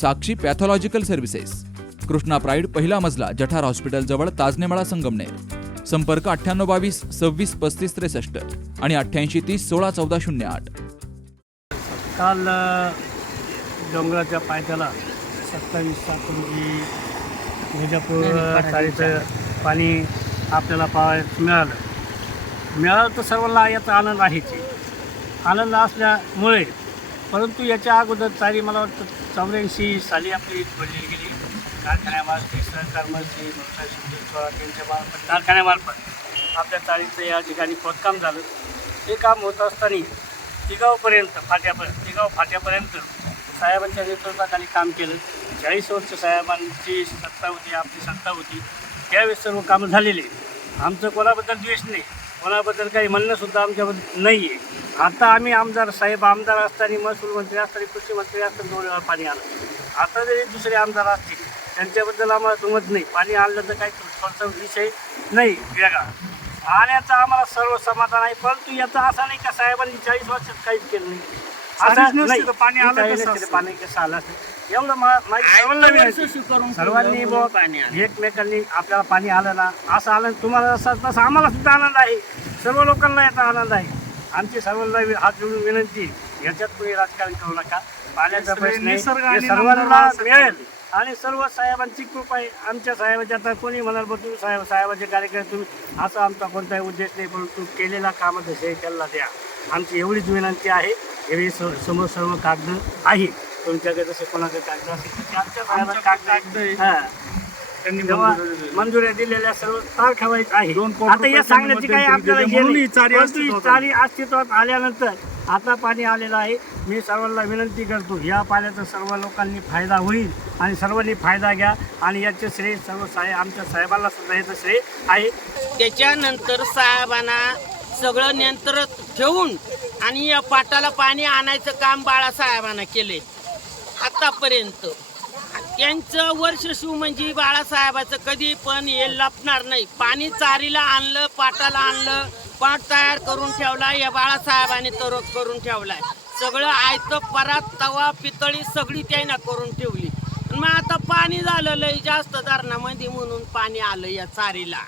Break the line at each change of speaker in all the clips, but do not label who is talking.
Sakshi pathological services. Krishna pride पहिला मजला जठार hospital जवळ ताजनेमाळा संगमनेर. संपर्क अठ्ठ्याण्णव बावीस सव्वीस पस्तीस त्रेसष्ट आणि अठ्ठ्याऐंशी तीस सोळा चौदा शून्य आठ.
काल डोंगराच्या पायथ्याला सत्तावीस सात रोजी विजापूर चाळीचं पाणी आपल्याला पाहायला मिळालं. मिळालं तर सर्वांना याचा आनंद आहेच. आहे. आनंद असल्यामुळे परंतु याच्या अगोदर चारी मला वाटतं चौऱ्याऐंशी साली आपली बनली गेली. कारखान्यामार्फत सहकर्मशी त्यांच्या कारखान्यामार्फत आपल्या चाळीचं या ठिकाणी खोदकाम झालं. हे काम होत असताना तिगावपर्यंत फाट्यापर्यंत तिगाव फाट्यापर्यंत साहेबांच्या नेतृत्वाखाली काम केलं. चाळीस वर्ष साहेबांची सत्ता होती आपली सत्ता होती. त्यावेळेस सर्व कामं झालेली. आमचं कोणाबद्दल द्वेष नाही. कोणाबद्दल काही म्हणणंसुद्धा आमच्याबद्दल नाही आहे आता आम्ही आमदार साहेब आमदार असताना महसूल मंत्री असताना कृषी मंत्री असताना डोळ्यावर पाणी आलं आता जरी दुसरे आमदार असतील त्यांच्याबद्दल आम्हाला दुमत नाही. पाणी आणलं तर काही थोडसा विषय नाही वेगळा. पाण्याचं आम्हाला सर्व समाधान आहे परंतु याचा असा नाही का साहेबांनी चाळीस वर्षात काहीच केलं नाही. असं
पाणी आलं?
पाणी कसं आलं असतं. एवढं सर्वांना एकमेकांनी आपल्याला पाणी आलं ना असं आलं तुम्हाला असं तसं आम्हाला सुद्धा आनंद आहे. सर्व लोकांना याचा आनंद आहे. आमची सर्वांना हात जोडून विनंती. याच्यात तुम्ही राजकारण करू नका. पाण्याचा प्रश्न सर्वांना मिळेल. आणि सर्व साहेबांची कृपा आहे. आमच्या साहेबाच्या आता कोणी म्हणाल बा तुम्ही साहेब साहेबाचे कार्यक्रम तुम्ही असा आमचा कोणताही उद्देश नाही परंतु केलेला काम जसे त्याला द्या. आमची एवढीच विनंती आहे. एवढी समोर सर्व कागद आहे. तुमच्याकडे जसे कोणाकडे कागद असेल आमच्या कागद आहे. हां. तेव्हा. मंजुऱ्या दिलेल्या सर्व तार ठेवायचं आहे आता या सांगण्याची काही आपल्याला हे
चारी अस्तित्वात
आल्यानंतर आता पाणी आलेलं आहे. मी सर्वांना विनंती करतो या पाण्याचा सर्व लोकांनी फायदा होईल आणि सर्वांनी फायदा घ्या आणि याचे श्रेय सर्व साहेब आमच्या साहेबांना सुद्धा याचं श्रेय आहे.
त्याच्यानंतर साहेबांना सगळं नियंत्रण ठेवून आणि या पाटाला पाणी आणायचं काम बाळासाहेबांना केले. आतापर्यंत. त्यांचं वर्ष शिव म्हणजे बाळासाहेबाचं कधी पण हे लपणार नाही. पाणी चारीला आणलं पाटाला आणलं पाट तयार करून ठेवला या बाळासाहेबाने तर करून ठेवलाय सगळं आयतं परात तवा पितळी सगळी त्यानं करून ठेवली. मग आता पाणी झालं लय जास्त धरणामध्ये म्हणून पाणी आलं या चारीला.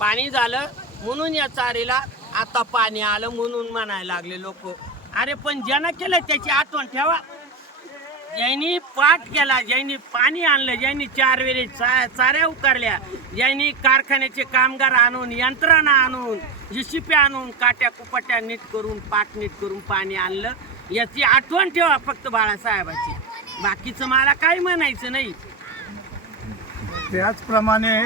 पाणी झालं म्हणून या चारीला आता पाणी आलं म्हणून म्हणायला लागले लोक. अरे पण ज्यानं केलं त्याची आठवण ठेवा. ज्यांनी पाठ केला ज्यांनी पाणी आणलं ज्यांनी चार वेळी चा चाऱ्या उकारल्या ज्यांनी कारखान्याचे कामगार आणून यंत्रणा आणून जिशिप्या आणून काट्या कुपट्या नीट करून पाठ नीट करून पाणी आणलं. याची आठवण ठेवा फक्त बाळासाहेबाची. बाकीचं मला काही म्हणायचं नाही.
त्याचप्रमाणे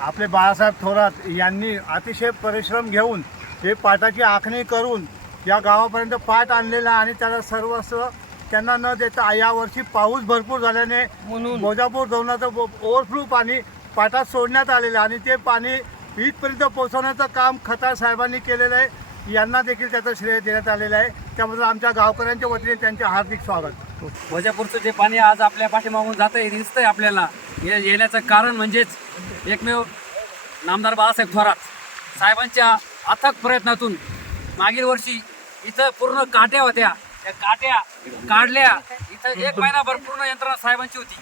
आपले बाळासाहेब थोरात यांनी अतिशय परिश्रम घेऊन हे पाटाची आखणी करून या गावापर्यंत पाठ आणलेला आणि त्याला सर्वस्व त्यांना न देता यावर्षी पाऊस भरपूर झाल्याने
म्हणून.
मोजापूर धरणाचं ओव्हरफ्लो पाणी पाटात सोडण्यात आलेलं आहे आणि ते पाणी इथपर्यंत पोहोचवण्याचं काम खताळ साहेबांनी केलेलं आहे. यांना देखील त्याचं श्रेय देण्यात आलेलं आहे. त्याबद्दल आमच्या गावकऱ्यांच्या वतीने त्यांचे हार्दिक स्वागत.
वजापूरचं जे पाणी आज आपल्या पाठीमागून जातं हे दिसतंय आपल्याला. हे येण्याचं कारण म्हणजेच एकमेव नामदार बाळासाहेब थोरात साहेबांच्या अथक प्रयत्नातून मागील वर्षी इथं पूर्ण काट्या होत्या. त्या काट्या काढल्या. इथं एक महिनाभर पूर्ण यंत्रणा साहेबांची होती.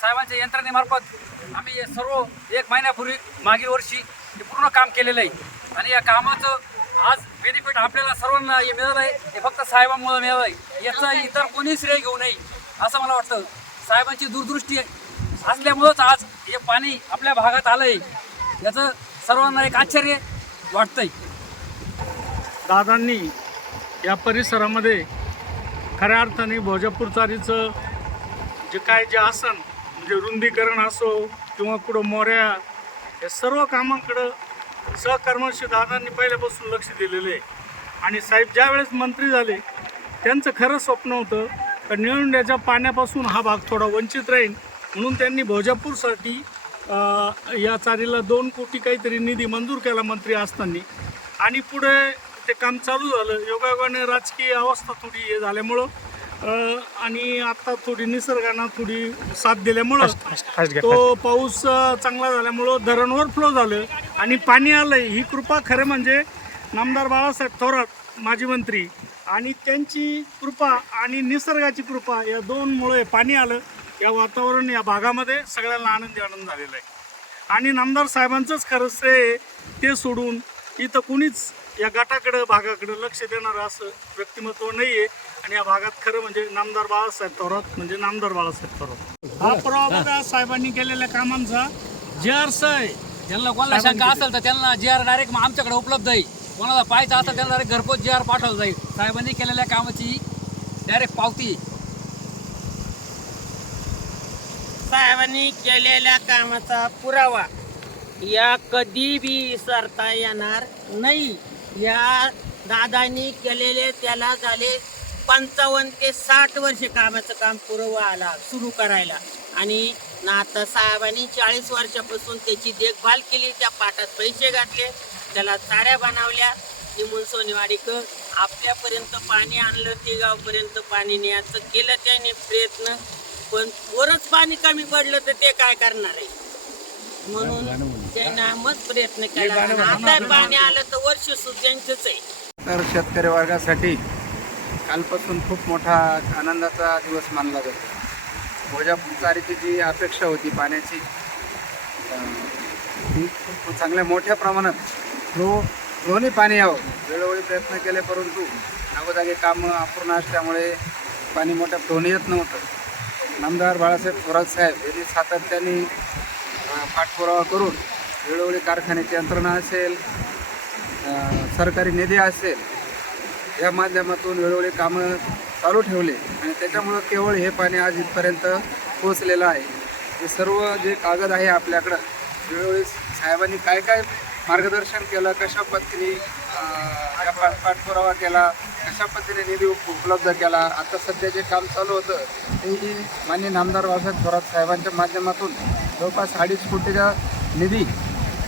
साहेबांच्या यंत्रणेमार्फत आम्ही सर्व एक महिन्यापूर्वी मागील वर्षी हे पूर्ण काम केलेलं आहे. आणि या कामाचं आज बेनिफिट आपल्याला सर्वांना हे मिळालं आहे. हे फक्त साहेबांमुळे मिळालं आहे. याचा इतर कोणी श्रेय घेऊ नये असं मला वाटतं. साहेबांची दूरदृष्टी असल्यामुळंच आज हे पाणी आपल्या भागात आलं आहे. याचं सर्वांना एक आश्चर्य वाटतंय.
दादांनी या परिसरामध्ये खऱ्या अर्थाने भोजापूर चारीचं जे काय जे आसन म्हणजे रुंदीकरण असो किंवा कुठं मोऱ्या या सर्व कामांकडं सहकर्मशी दादांनी पहिल्यापासून लक्ष दिलेलं आहे. आणि साहेब ज्या वेळेस मंत्री झाले त्यांचं खरं स्वप्न होतं तर निळुंड्याच्या पाण्यापासून हा भाग थोडा वंचित राहील म्हणून त्यांनी भोजापूरसाठी या चारीला दोन कोटी काहीतरी निधी मंजूर केला मंत्री असताना. आणि पुढे ते काम चालू झालं. योगायोगाने राजकीय अवस्था थोडी हे झाल्यामुळं अ, आणि आता थोडी निसर्गानं थोडी साथ दिल्यामुळं तो पाऊस अ, चांगला झाल्यामुळं धरण ओव्हरफ्लो झालं आणि पाणी आलंय. ही कृपा खरं म्हणजे नामदार बाळासाहेब थोरात माजी मंत्री आणि त्यांची कृपा आणि निसर्गाची कृपा या दोनमुळे पाणी आलं. या वातावरण या भागामध्ये सगळ्यांना आनंदी आनंद झालेला आहे. आणि नामदार साहेबांचंच खरं श्रेय आहे. ते सोडून इथं कुणीच या गटाकडं भागाकडं लक्ष देणारं असं व्यक्तिमत्व नाही आहे आणि या भागात खरं म्हणजे नामदार बाळासाहेब थोरात म्हणजे नामदार बाळासाहेब थोरात. हा पुरावा बघा साहेबांनी केलेल्या कामांचा. जे अर्थ आहे
ज्यांना कोणाला शंका असेल तर त्यांना जी आर डायरेक्ट आमच्याकडे उपलब्ध आहे. कोणाला पाहायचं असेल त्यांना डायरेक्ट घरपोच जी आर पाठवलं जाईल. साहेबांनी केलेल्या कामाची डायरेक्ट पावती.
साहेबांनी केलेल्या कामाचा पुरावा या कधी बी विसरता येणार नाही. या दादानी केलेले त्याला झाले पंचावन्न ते साठ वर्ष कामाचं काम पुरवा आला सुरू करायला. आणि ना आता साहेबांनी चाळीस वर्षापासून त्याची देखभाल केली त्या पाटात पैसे घातले त्याला चाऱ्या बनवल्या. निमून सोनेवाडीकर आपल्यापर्यंत पाणी आणलं ते गावपर्यंत पाणी न्यायचं केलं त्याने प्रयत्न. पण वरच पाणी कमी पडलं तर ते काय करणार आहे? म्हणून प्रयत्न केला. आता पाणी आलं तर वर्ष सुद्धांचंच आहे.
तर शेतकरी वर्गासाठी कालपासून खूप मोठा आनंदाचा दिवस मानला जातो. भोजापूर चारीची जी अपेक्षा होती पाण्याची ती खूप चांगल्या मोठ्या प्रमाणात फ्लो फ्लोने पाणी यावं. वेळोवेळी प्रयत्न केले परंतु जागोजागी कामं अपूर्ण असल्यामुळे पाणी मोठ्या फ्लोने येत नव्हतं. नामदार बाळासाहेब थोरात साहेब यांनी सातत्याने पाठपुरावा करून वेळोवेळी कारखान्याची यंत्रणा असेल सरकारी निधी असेल या माध्यमातून वेळोवेळी कामं चालू ठेवले. आणि त्याच्यामुळं केवळ हे पाणी आज इथपर्यंत पोहोचलेलं आहे. हे सर्व जे कागद आहे आपल्याकडं वेळोवेळी साहेबांनी काय काय मार्गदर्शन केलं कशा पद्धतीने पाठपुरावा केला कशा पद्धतीने निधी उप उपलब्ध केला आता सध्या जे काम चालू होतं तेही माननीय नामदार बाबासाहेब थोरात साहेबांच्या माध्यमातून जवळपास अडीच कोटीचा निधी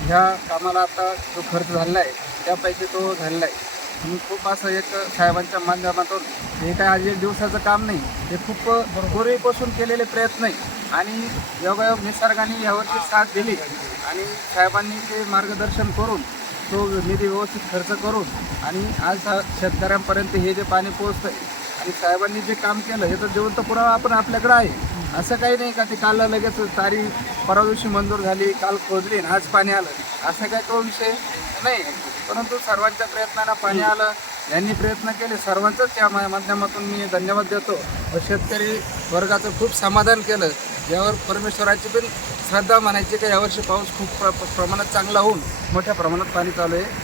ह्या कामाला आता जो खर्च झालेला आहे त्यापैकी तो झालेला आहे. म्हणून खूप असं एक साहेबांच्या माध्यमातून हे काय आज एक दिवसाचं काम नाही हे खूप पूर्वीपासून केलेले प्रयत्न आहे. आणि योगायोग निसर्गाने यावरची साथ दिली. आणि साहेबांनी ते मार्गदर्शन करून तो निधी व्यवस्थित खर्च करून आणि आज शेतकऱ्यांपर्यंत हे जे पाणी पोहोचतं आहे आणि साहेबांनी जे काम केलं हे तर जिवंत पुरावा आपण आपल्याकडं आहे. असं काही नाही का ते काल लगेच तारीख परवा दिवशी मंजूर झाली काल खोदली आणि आज पाणी आलं. असं काही तो विषय नाही. परंतु सर्वांच्या प्रयत्नानं पाणी आलं. यांनी प्रयत्न केले. सर्वांचंच या माध्यमातून मी धन्यवाद देतो. व शेतकरी वर्गाचं खूप समाधान केलं. यावर परमेश्वराची पण श्रद्धा म्हणायची की? यावर्षी पाऊस खूप प्र प्रमाणात चांगला होऊन मोठ्या प्रमाणात पाणी चालू आहे.